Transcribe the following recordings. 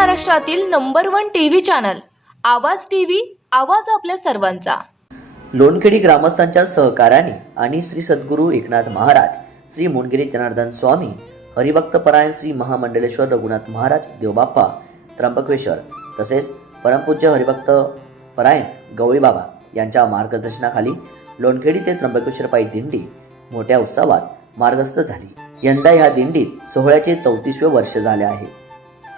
महाराष्ट्रातील number one TV channel Awaaz TV आवाज आपल्या सर्वांचा. लोणखेडी ग्रामस्थांच्या सहकार्याने आणि श्री सद्गुरू एकनाथ महाराज श्री मुणगिरी जनार्दन स्वामी हरिभक्त परायण श्री महामंडलेश्वर रघुनाथ महाराज देवबाप्पा त्र्यंबकेश्वर तसेच परमपूज्य हरिभक्त परायण गवळी बाबा यांच्या मार्गदर्शनाखाली लोणखेडी ते त्र्यंबकेश्वरपाई दिंडी मोठ्या उत्सवात मार्गस्थ झाली. यंदा ह्या दिंडीत सोहळ्याचे चौतीसवे वर्ष झाले आहे.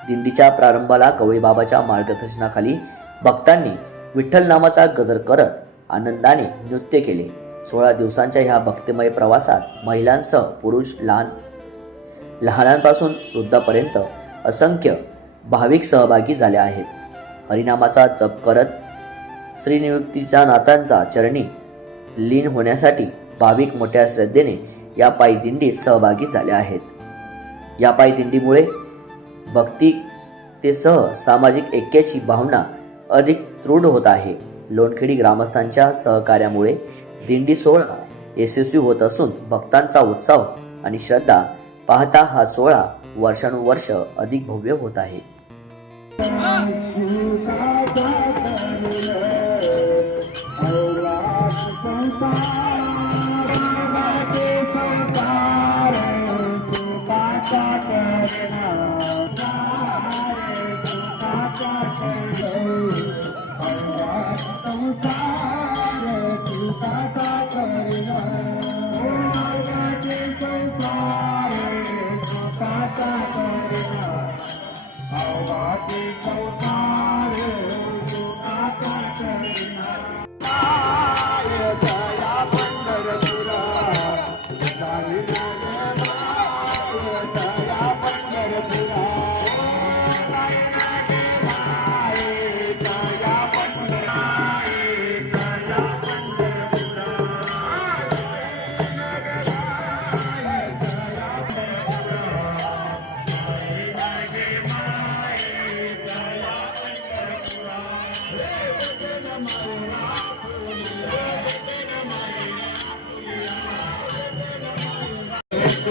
दिंडीच्या प्रारंभाला कवळीबाबाच्या मार्गदर्शनाखाली भक्तांनी विठ्ठल नामाचा गजर करत आनंदाने नृत्य केले. सोळा दिवसांच्या ह्या भक्तिमय प्रवासात महिलांसह पुरुष लहान लहानांपासून वृद्धापर्यंत असंख्य भाविक सहभागी झाले आहेत. हरिनामाचा जप करत श्रीनियुक्तीच्या नाथांचा चरणी लीन होण्यासाठी भाविक मोठ्या श्रद्धेने या पायी दिंडीत सहभागी झाले आहेत. या पायी दिंडीमुळे भक्ती ते सह सामाजिक ऐक्याची भावना अधिक दृढ होत आहे. लोणखेडी ग्रामस्थांच्या सहकार्यामुळे दिंडी सोहळा यशस्वी होत असून भक्तांचा उत्साह आणि श्रद्धा पाहता हा सोहळा वर्षानुवर्ष अधिक भव्य होत आहे.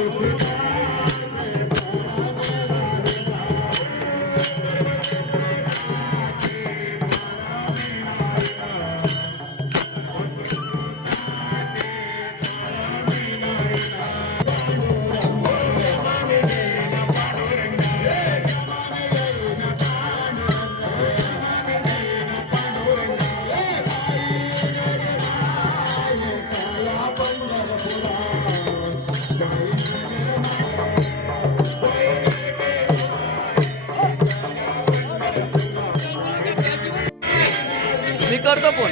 मी करतो রোপণ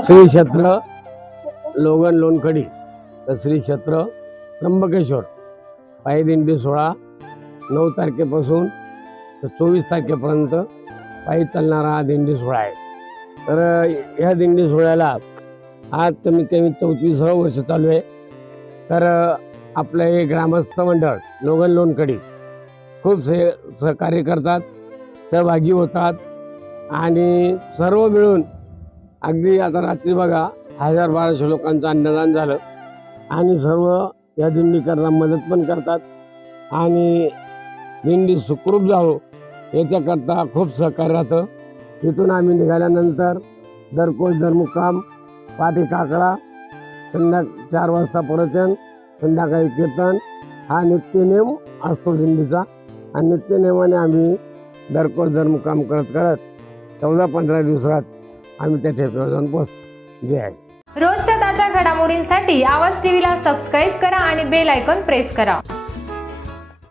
श्री क्षेत्र लोगन लोणखडी तर श्री क्षेत्र त्र्यंबकेश्वर पायदिंडी सोळा नऊ तारखेपासून तर चोवीस तारखेपर्यंत पायी चालणारा हा दिंडी सोहळा आहे. तर ह्या दिंडी सोहळ्याला आज कमीत कमी चौतीसावं वर्ष चालू आहे. तर आपलं हे ग्रामस्थ मंडळ लोगन लोणखडी खूप से सहकार्य करतात सहभागी होतात आणि सर्व मिळून अगदी आता रात्री बघा हजार बाराशे लोकांचं अन्नदान झालं आणि सर्व या दिंडीकरता मदत पण करतात आणि दिंडी सुखरूप जावो. याच्याकरता खूप सहकार्य राहतं. तिथून आम्ही निघाल्यानंतर दरकोच दरमुक्काम पाठी काकडा संध्या चार वाजता प्रवचन संध्याकाळी कीर्तन हा नित्यनेम असतो दिंडीचा. आणि नित्यनेमाने आम्ही दरकोच दरमुक्काम करत करत चौदा पंधरा दिवसात आम्ही त्या ठिकाणी जाऊन पोहोचतो. जे आहे रोजच्या ताज्या घडामोडींसाठी आवाज टीव्हीला सबस्क्राईब करा आणि बेल आयकॉन प्रेस करा.